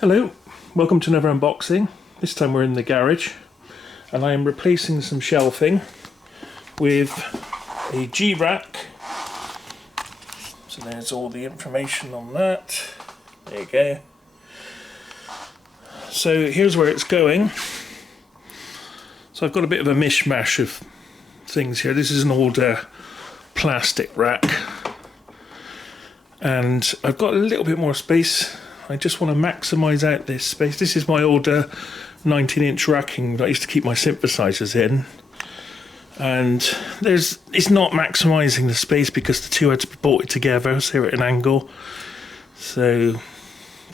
Hello, welcome to another unboxing. This time we're in the garage and I am replacing some shelving with a G-rack. So there's all the information on that. There you go. So here's where it's going. So I've got a bit of a mishmash of things here. This is an older plastic rack and I've got a little bit more space. I just want to maximise out this space. This is my older 19-inch racking that I used to keep my synthesizers in. And it's not maximising the space because the two had to be bolted together, so they're at an angle. So,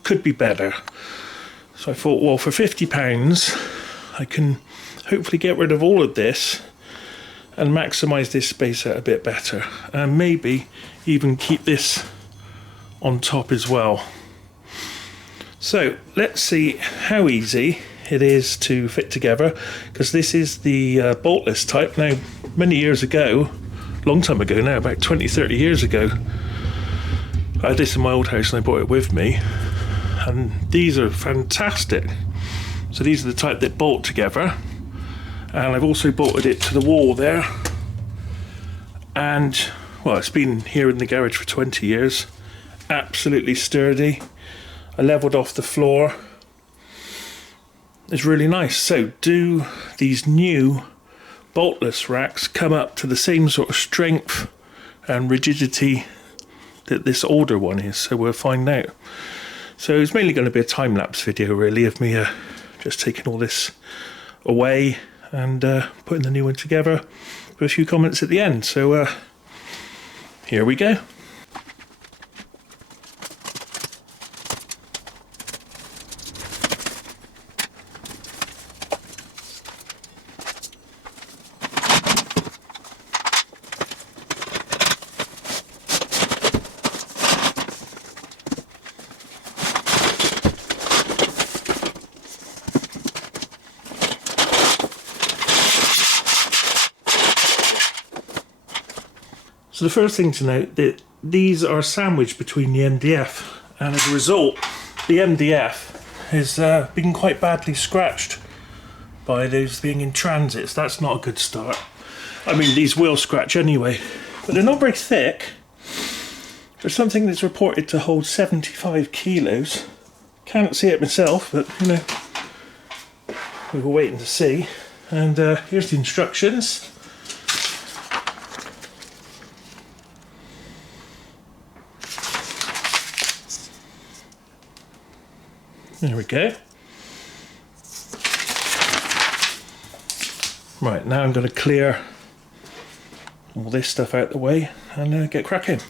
could be better. So I thought, well, for £50, I can hopefully get rid of all of this and maximise this space out a bit better. And maybe even keep this on top as well. So let's see how easy it is to fit together, because this is the boltless type. Now, many years ago, long time ago now, about 20-30 years ago, I had this in my old house and I brought it with me, and these are fantastic. So these are the type that bolt together, and I've also bolted it to the wall there, and well, it's been here in the garage for 20 years, absolutely sturdy. I levelled off the floor. It's really nice. So do these new boltless racks come up to the same sort of strength and rigidity that this older one is? So we'll find out. So it's mainly going to be a time-lapse video really of me just taking all this away and putting the new one together with a few comments at the end. So here we go. So the first thing to note that these are sandwiched between the MDF, and as a result the MDF has been quite badly scratched by those being in transit. So that's not a good start. I mean, these will scratch anyway, but they're not very thick. For something that's reported to hold 75 kilos, can't see it myself, but you know, we were waiting to see. And here's the instructions. There we go. Right, now I'm going to clear all this stuff out the way and get cracking.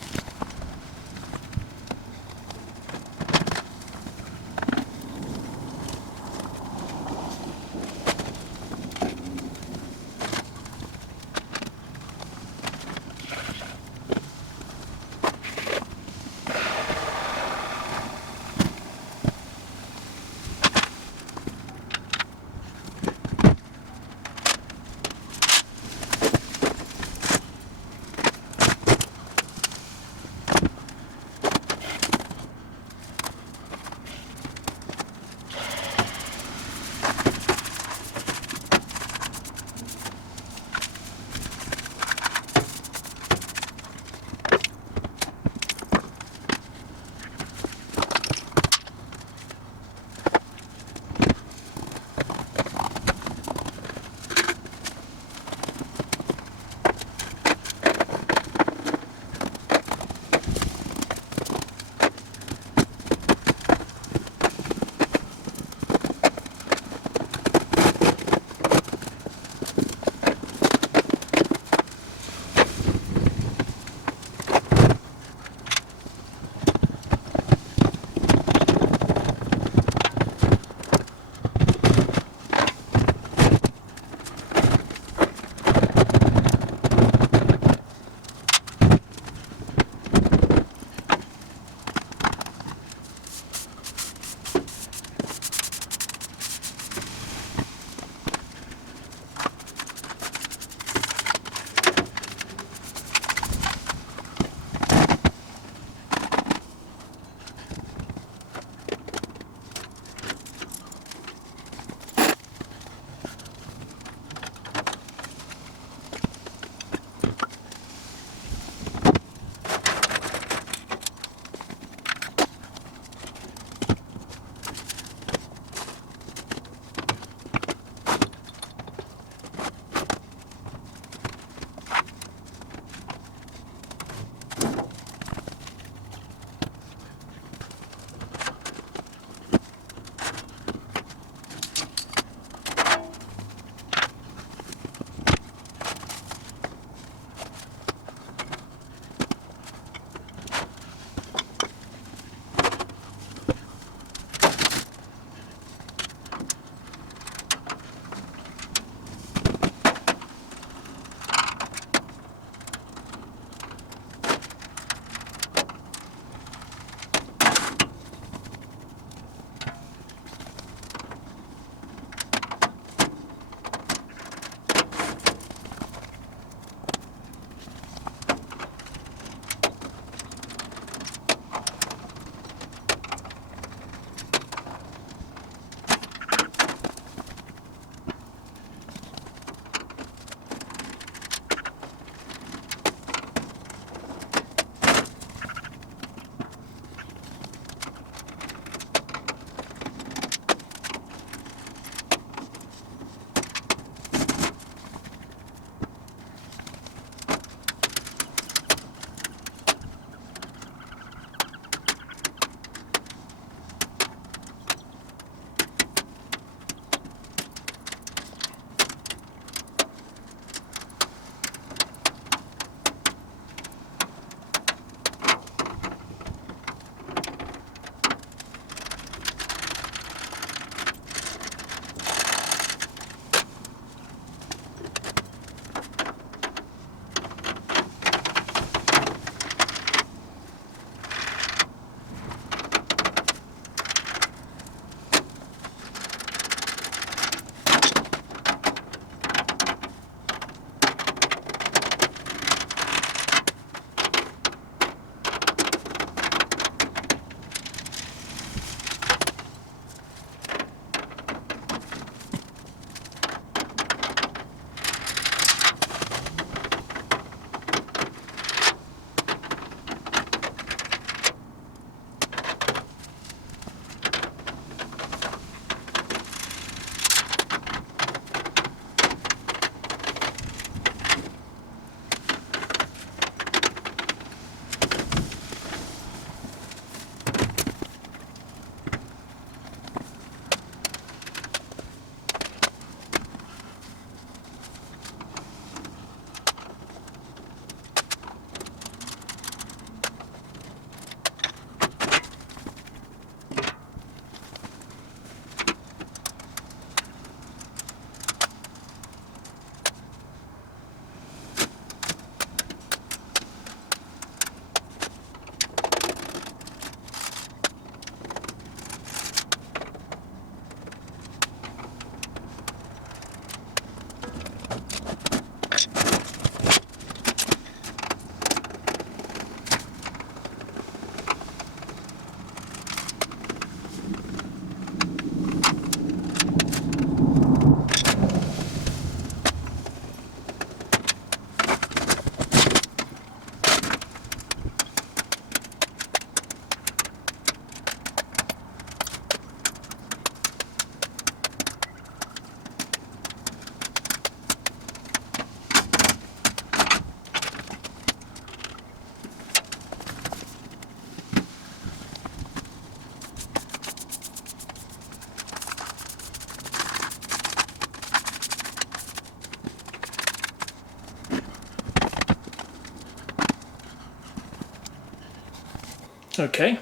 Okay,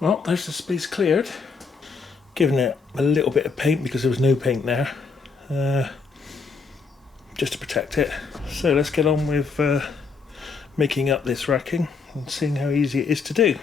well, there's the space cleared. Giving it a little bit of paint because there was no paint there, just to protect it. So let's get on with making up this racking and seeing how easy it is to do.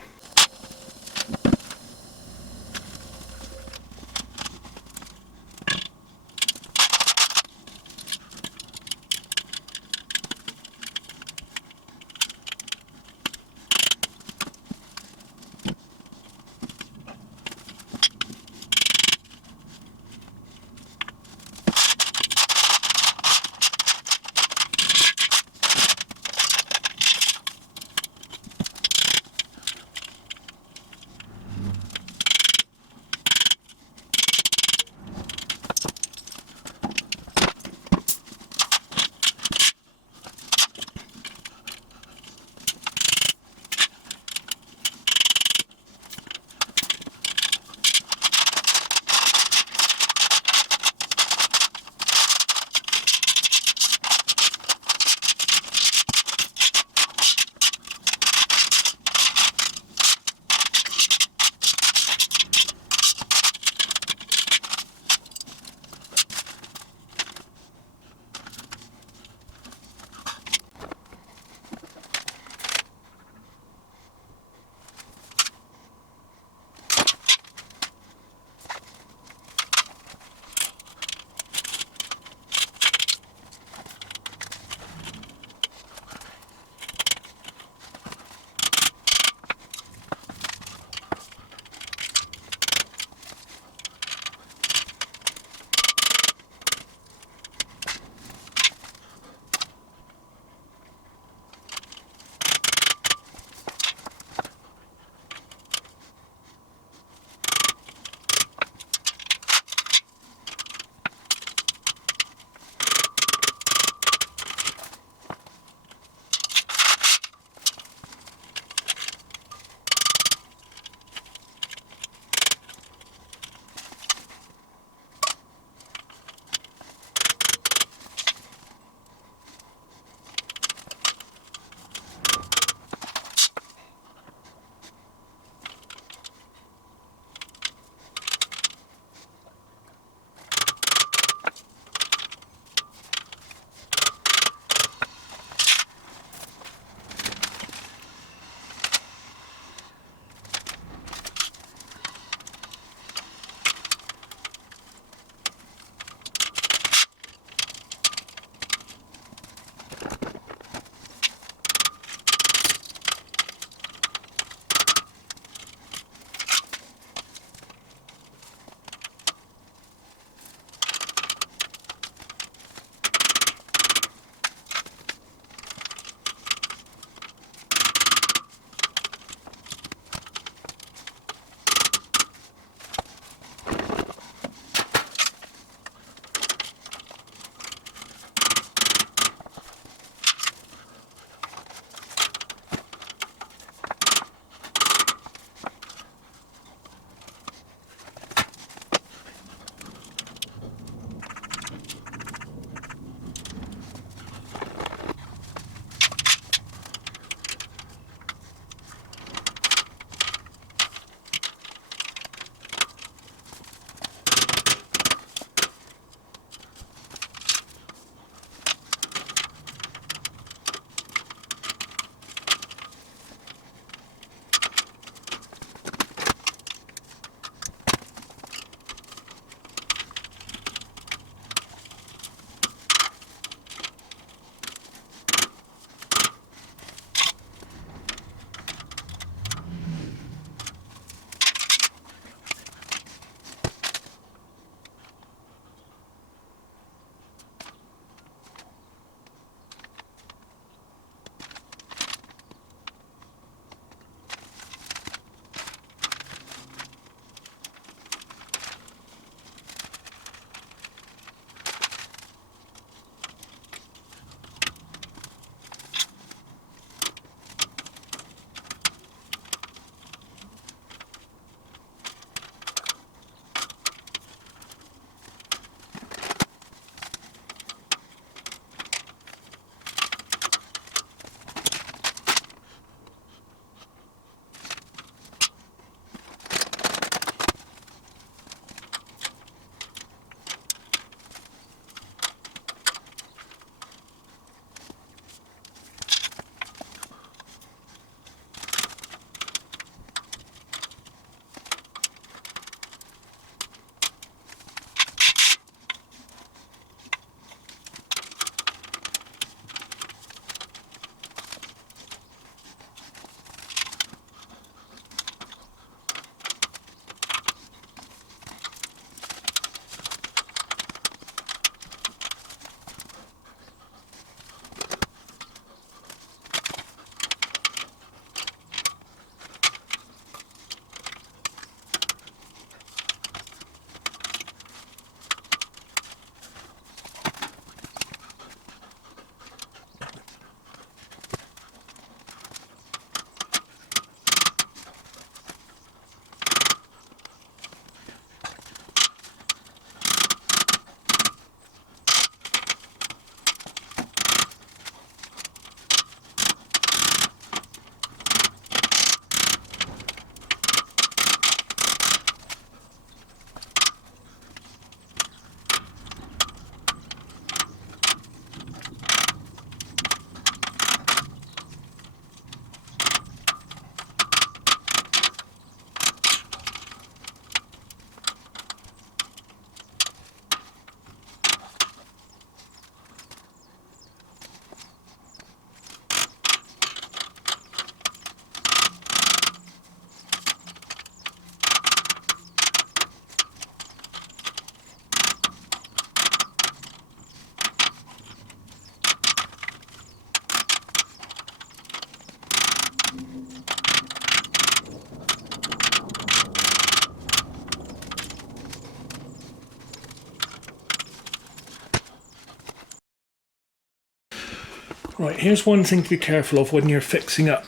Right, here's one thing to be careful of when you're fixing up.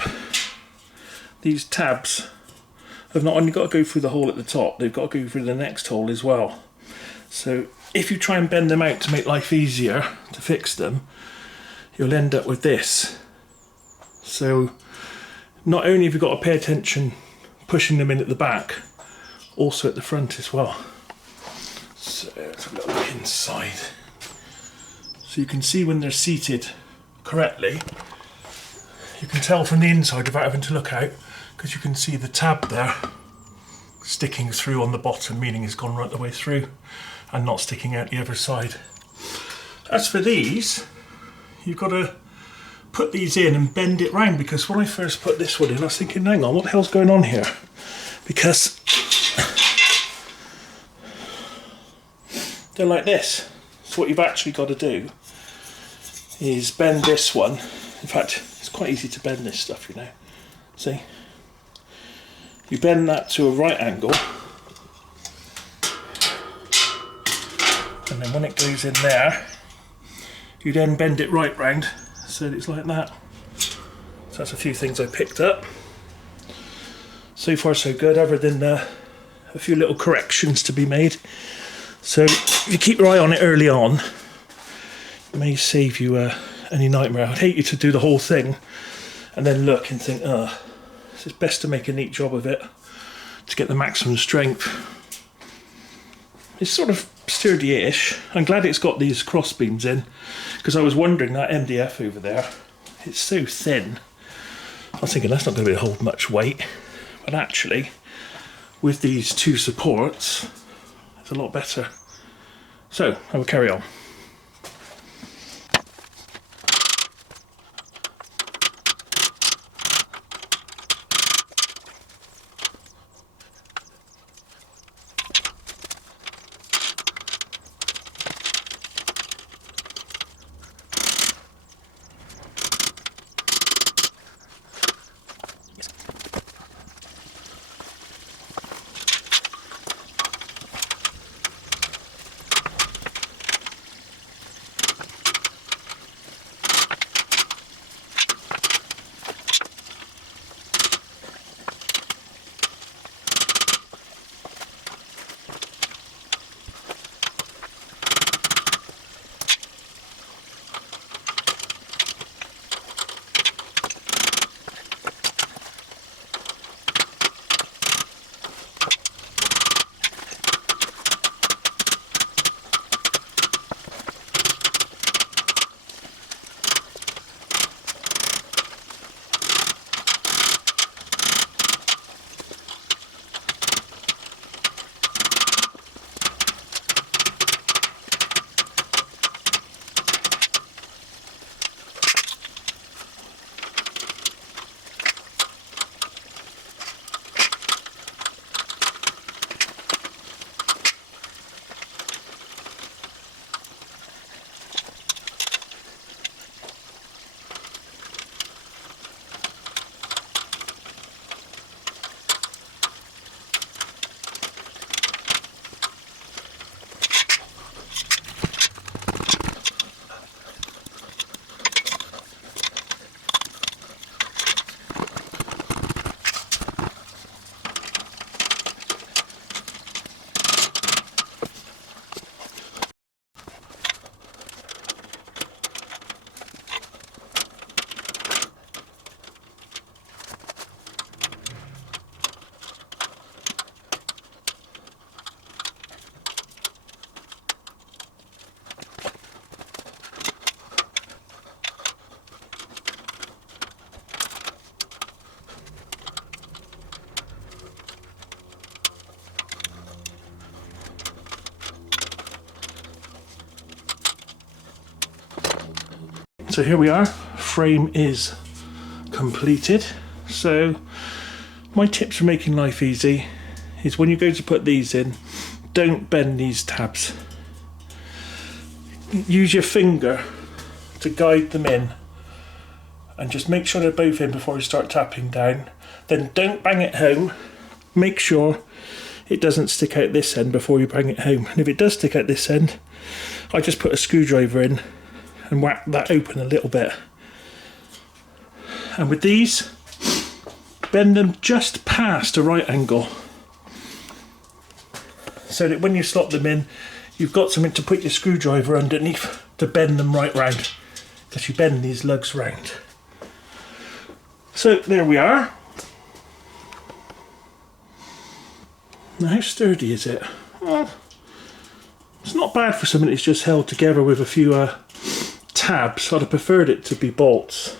These tabs have not only got to go through the hole at the top, they've got to go through the next hole as well. So if you try and bend them out to make life easier to fix them, you'll end up with this. So not only have you got to pay attention pushing them in at the back, also at the front as well. So let's have a little look inside. So you can see when they're seated correctly, you can tell from the inside without having to look out, because you can see the tab there sticking through on the bottom, meaning it's gone right the way through and not sticking out the other side. As for these, you've got to put these in and bend it round, because when I first put this one in I was thinking, hang on, what the hell's going on here? Because they're like this. So what you've actually got to do is bend this one. In fact, it's quite easy to bend this stuff, you know. See? You bend that to a right angle, and then when it goes in there, you then bend it right round so that it's like that. So that's a few things I picked up. So far so good, other than a few little corrections to be made. So if you keep your eye on it early on, it may save you any nightmare. I'd hate you to do the whole thing and then look and think, oh, it's best to make a neat job of it to get the maximum strength. It's sort of sturdy-ish. I'm glad it's got these cross beams in, because I was wondering, that MDF over there, it's so thin. I was thinking that's not going to hold much weight, but actually with these two supports it's a lot better. So I will carry on. So here we are, frame is completed. So my tips for making life easy is when you go to put these in, don't bend these tabs. Use your finger to guide them in and just make sure they're both in before you start tapping down. Then don't bang it home. Make sure it doesn't stick out this end before you bang it home. And if it does stick out this end, I just put a screwdriver in and whack that open a little bit, And with these, bend them just past a right angle, so that when you slot them in, you've got something to put your screwdriver underneath to bend them right round, because you bend these lugs round. So there we are. Now how sturdy is it? Well, it's not bad for something that's just held together with a few tabs. I'd have preferred it to be bolts.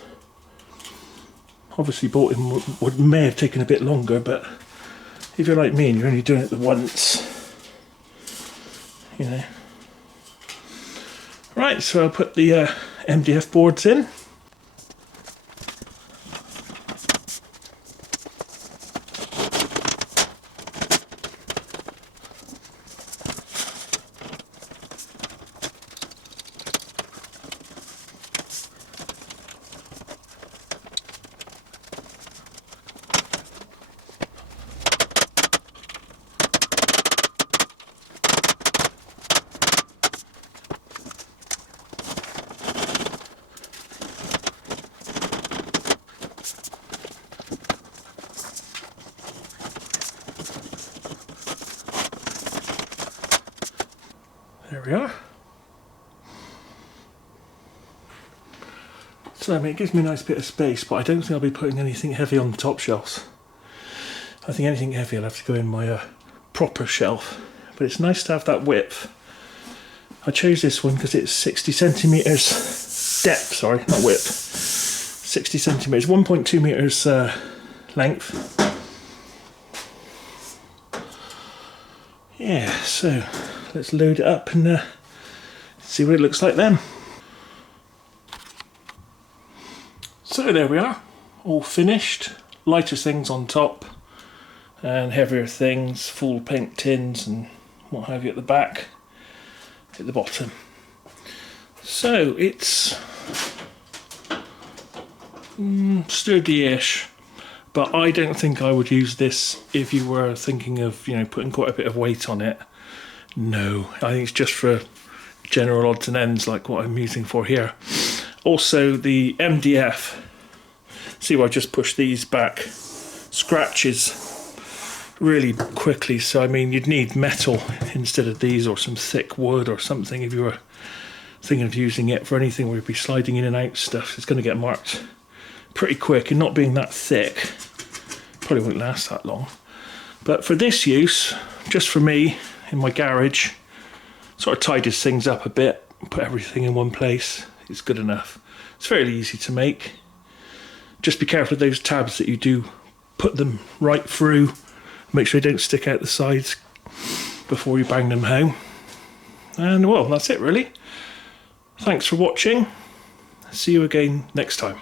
Obviously bolting may have taken a bit longer, but if you're like me and you're only doing it the once, you know. Right, so I'll put the MDF boards in. There we are. So I mean, it gives me a nice bit of space, but I don't think I'll be putting anything heavy on the top shelves. I think anything heavy will have to go in my proper shelf. But it's nice to have that width. I chose this one because it's 60 centimetres depth, sorry, not width. 60 centimetres, 1.2 metres length. Yeah, so let's load it up and see what it looks like then. So there we are, all finished. Lighter things on top and heavier things, full paint tins and what have you at the back, at the bottom. So it's sturdy-ish, but I don't think I would use this if you were thinking of, you know, putting quite a bit of weight on it. No, I think it's just for general odds and ends like what I'm using for here. Also the MDF, see where I just pushed these back, scratches really quickly, so I mean you'd need metal instead of these, or some thick wood or something if you were thinking of using it for anything where you'd be sliding in and out stuff. It's going to get marked pretty quick, and not being that thick probably won't last that long. But for this use, just for me in my garage, sort of tidies things up a bit, put everything in one place, it's good enough. It's fairly easy to make. Just be careful of those tabs that you do put them right through, make sure they don't stick out the sides before you bang them home. And well, that's it really. Thanks for watching. See you again next time.